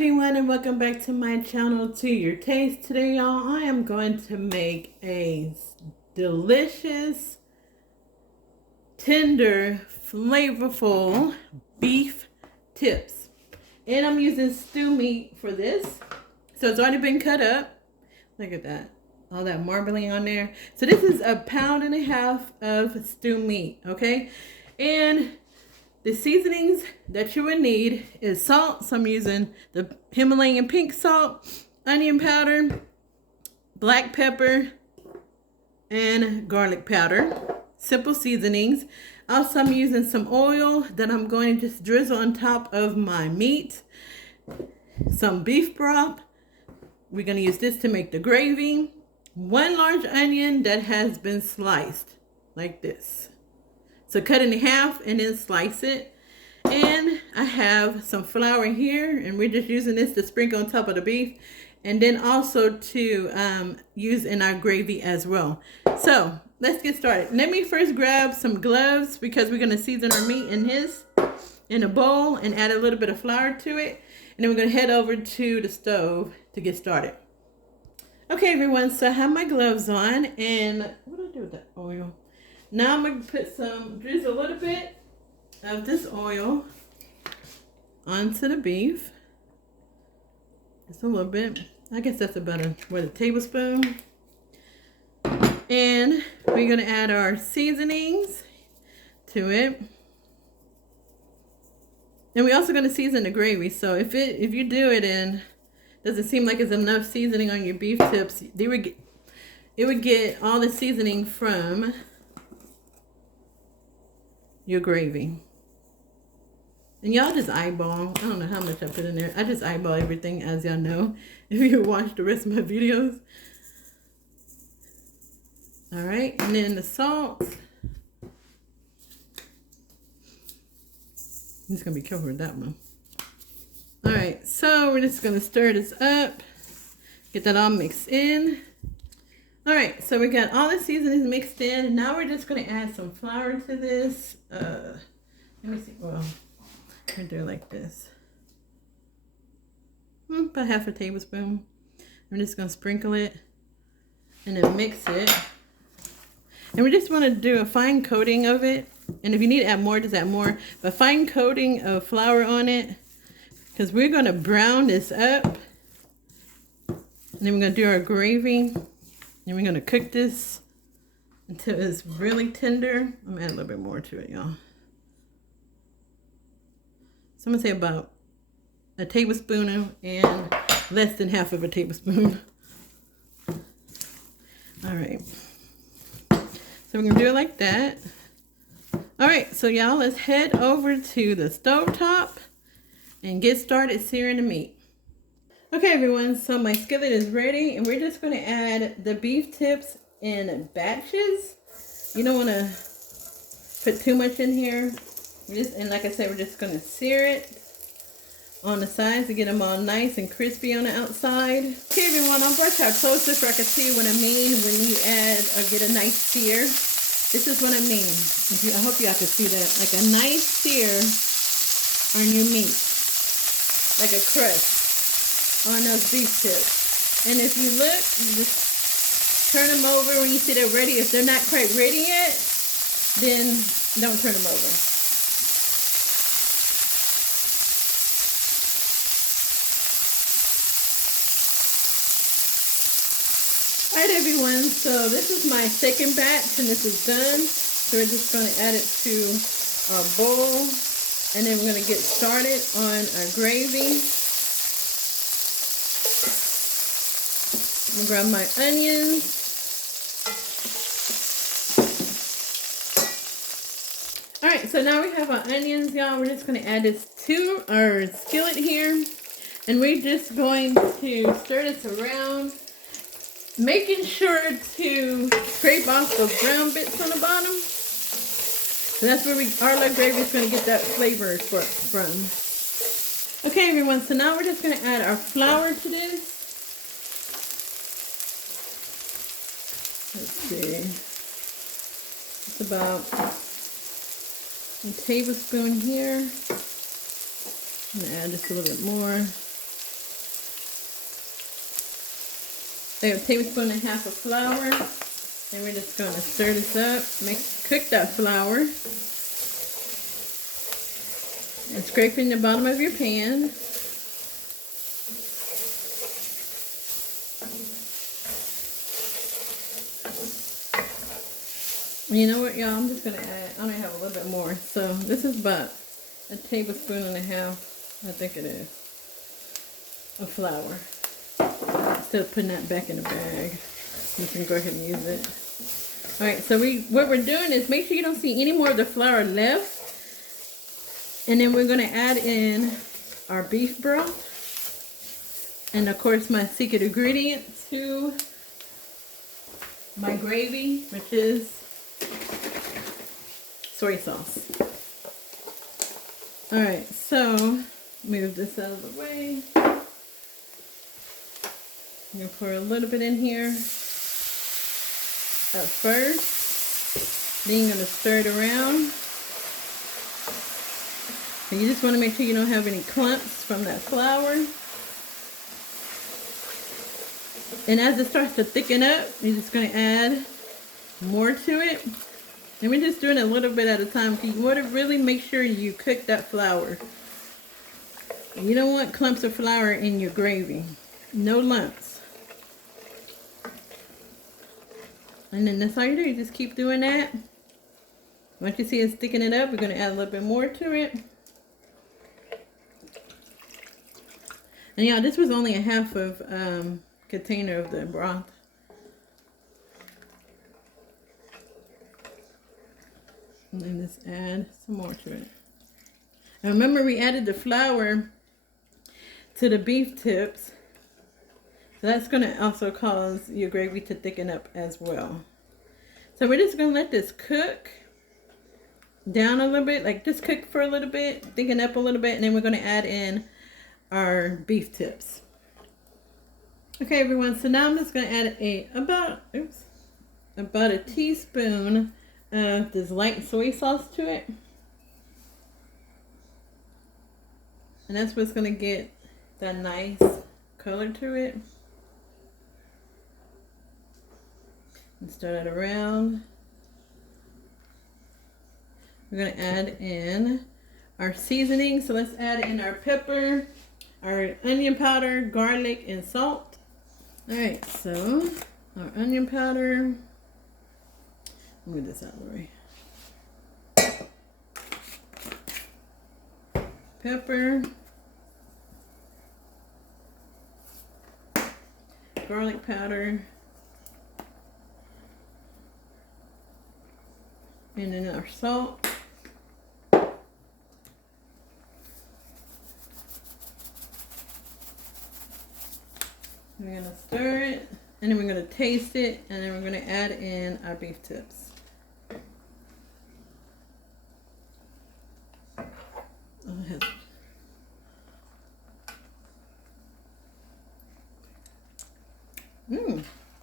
everyone, and welcome back to my channel, To Your Taste. Today, y'all, I am going to make a delicious, tender, flavorful beef tips. And I'm using stew meat for this. So it's already been cut up. Look at that. All that marbling on there. So this is 1.5 pounds of stew meat, okay? And the seasonings that you would need is salt. So I'm using the Himalayan pink salt, onion powder, black pepper, and garlic powder. Simple seasonings. Also, I'm using some oil that I'm going to just drizzle on top of my meat. Some beef broth. We're going to use this to make the gravy. 1 large onion that has been sliced like this. So cut it in half and then slice it. And I have some flour here, and we're just using this to sprinkle on top of the beef. And then also to use in our gravy as well. So let's get started. Let me first grab some gloves because we're going to season our meat in a bowl and add a little bit of flour to it. And then we're going to head over to the stove to get started. Okay, everyone, so I have my gloves on. And what do I do with that oil? Now I'm going to drizzle a little bit of this oil onto the beef. Just a little bit. I guess that's about a tablespoon. And we're going to add our seasonings to it. And we're also going to season the gravy. So if you do it and doesn't seem like it's enough seasoning on your beef tips, it would get all the seasoning from your gravy. And y'all just eyeball. I don't know how much I put in there. I just eyeball everything, as y'all know, if you watch the rest of my videos. All right, and then the salt. I'm just gonna be careful with that one. All right, so we're just gonna stir this up, get that all mixed in. All right, so we got all the seasonings mixed in, and now we're just going to add some flour to this. Let me see. Well, I'm going to do it like this. About 1/2 tablespoon. I'm just going to sprinkle it and then mix it. And we just want to do a fine coating of it. And if you need to add more, just add more. But fine coating of flour on it, because we're going to brown this up. And then we're going to do our gravy. And we're going to cook this until it's really tender. I'm going to add a little bit more to it, y'all. So I'm going to say about a tablespoon and less than 1/2 tablespoon. All right. So we're going to do it like that. All right. So y'all, let's head over to the stovetop and get started searing the meat. Okay, everyone, so my skillet is ready, and we're just going to add the beef tips in batches. You don't want to put too much in here. And like I said, we're just going to sear it on the sides to get them all nice and crispy on the outside. Okay, everyone, I'll brush out closer so I can see what I mean when you add or get a nice sear. This is what I mean. I hope y'all can see that. Like a nice sear on your meat. Like a crust on those beef tips. And if you look, you just turn them over when you see they're ready. If they're not quite ready yet, then don't turn them over. Alright, everyone, so this is my second batch and this is done. So we're just going to add it to our bowl, and then we're going to get started on our gravy. I'm gonna grab my onions. All right, so now we have our onions, y'all. We're just gonna add this to our skillet here, and we're just going to stir this around, making sure to scrape off those brown bits on the bottom. So that's where our little gravy is gonna get that flavor from. Okay, everyone. So now we're just gonna add our flour to this. Let's see, it's about a tablespoon here. I'm going to add just a little bit more. So a tablespoon and a half of flour. And we're just going to stir this up. Cook that flour. And scrape in the bottom of your pan. You know what, y'all? I'm just going to add, I only have a little bit more. So this is about a tablespoon and a half, I think it is, of flour. Instead of putting that back in the bag, you can go ahead and use it. Alright, so what we're doing is make sure you don't see any more of the flour left. And then we're going to add in our beef broth. And of course my secret ingredient to my gravy, which is soy sauce. Alright, so move this out of the way. I'm going to pour a little bit in here at first. Then you're going to stir it around. And you just want to make sure you don't have any clumps from that flour. And as it starts to thicken up, you're just going to add more to it. And we're just doing it a little bit at a time. You want to really make sure you cook that flour. You don't want clumps of flour in your gravy. No lumps. And then that's all you do. You just keep doing that. Once you see it thickening up, we're going to add a little bit more to it. And yeah, this was only a half of container of the broth. And then just add some more to it. Now remember, we added the flour to the beef tips. So that's going to also cause your gravy to thicken up as well. So we're just going to let this cook down a little bit. Like just cook for a little bit, thicken up a little bit. And then we're going to add in our beef tips. Okay, everyone. So now I'm just going to add about a teaspoon of this light soy sauce to it. And that's what's going to get that nice color to it. And stir that around. We're going to add in our seasoning. So let's add in our pepper, our onion powder, garlic, and salt. Alright, so our onion powder. Move this out of the way. Pepper. Garlic powder. And then our salt. We're going to stir it, and then we're going to taste it, and then we're going to add in our beef tips.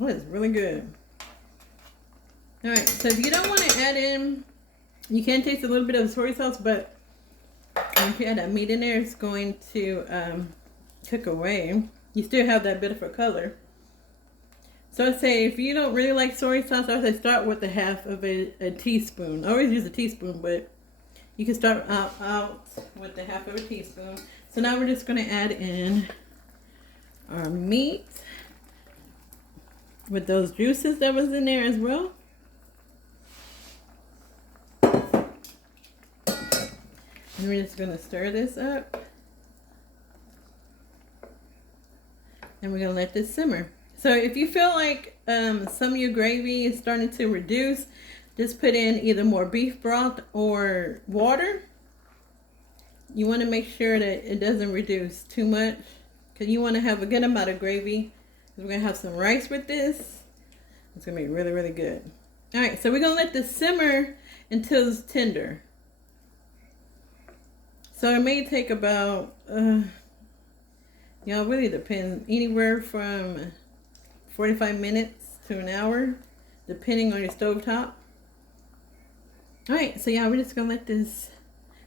That is really good. Alright, so if you don't want to add in, you can taste a little bit of soy sauce, but if you add that meat in there, it's going to cook away. You still have that bit of a color. So I'd say if you don't really like soy sauce, I'd say start with a half of a teaspoon. I always use a teaspoon, but you can start out with the half of a teaspoon. So now we're just going to add in our meat with those juices that was in there as well. And we're just going to stir this up. And we're going to let this simmer. So if you feel like some of your gravy is starting to reduce, just put in either more beef broth or water. You want to make sure that it doesn't reduce too much, because you want to have a good amount of gravy. We're going to have some rice with this. It's going to be really, really good. Alright, so we're going to let this simmer until it's tender. So it may take about, really depends, anywhere from 45 minutes to an hour, depending on your stovetop. Alright, so we're just going to let this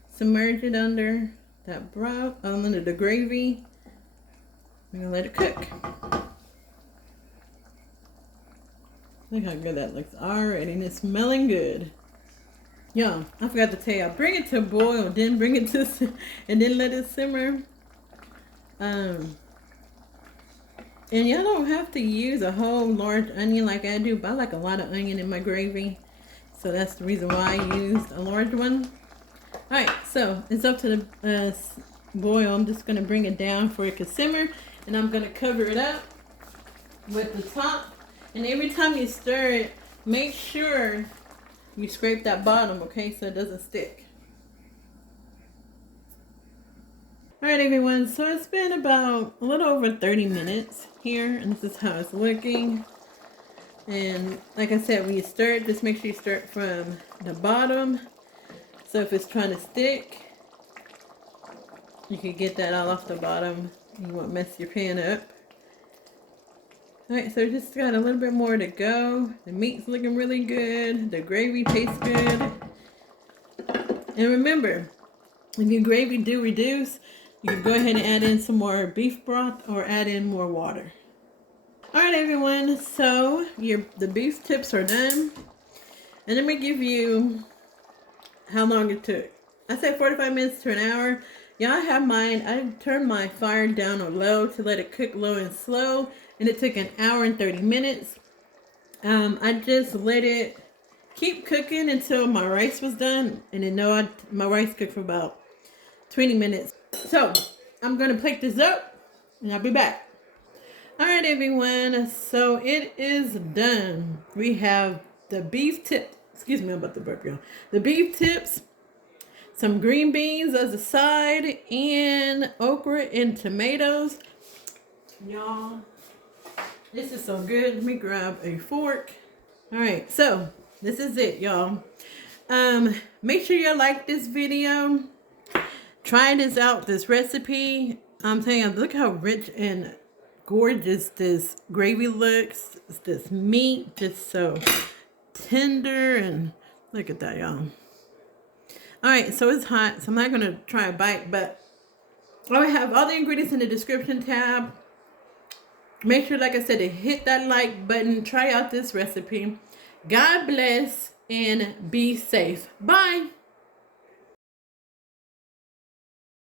submerge it under that broth, under the gravy. We're going to let it cook. Look how good that looks already, and it's smelling good. Yo, I forgot to tell y'all, bring it to a boil, then bring it to, and then let it simmer. And y'all don't have to use a whole large onion like I do, but I like a lot of onion in my gravy. So that's the reason why I used a large one. Alright, so it's up to the boil. I'm just going to bring it down for it to simmer. And I'm going to cover it up with the top. And every time you stir it, make sure you scrape that bottom, okay, so it doesn't stick. Alright everyone, so it's been about a little over 30 minutes here, and this is how it's looking. And like I said, when you stir it, just make sure you stir it from the bottom. So if it's trying to stick, you can get that all off the bottom. You won't mess your pan up. Alright, so just got a little bit more to go. The meat's looking really good. The gravy tastes good. And remember, if your gravy do reduce, you can go ahead and add in some more beef broth or add in more water. Alright everyone, so the beef tips are done. And let me give you how long it took. I said 45 minutes to an hour. Y'all have mine. I turned my fire down on low to let it cook low and slow. And it took an hour and 30 minutes. I just let it keep cooking until my rice was done. And then my rice cooked for about 20 minutes. So I'm going to plate this up and I'll be back. Alright everyone, so it is done. We have the beef tip. Excuse me, I'm about to burp, y'all. The beef tips, some green beans as a side, and okra and tomatoes. Y'all, this is so good. Let me grab a fork. Alright, so this is it, y'all. Make sure you like this video. Try this out, this recipe. I'm telling you, look how rich and gorgeous this gravy looks. This meat just so tender, and look at that, y'all. Alright, so it's hot, so I'm not going to try a bite, but I have all the ingredients in the description tab. Make sure, like I said, to hit that like button. Try out this recipe. God bless and be safe. Bye.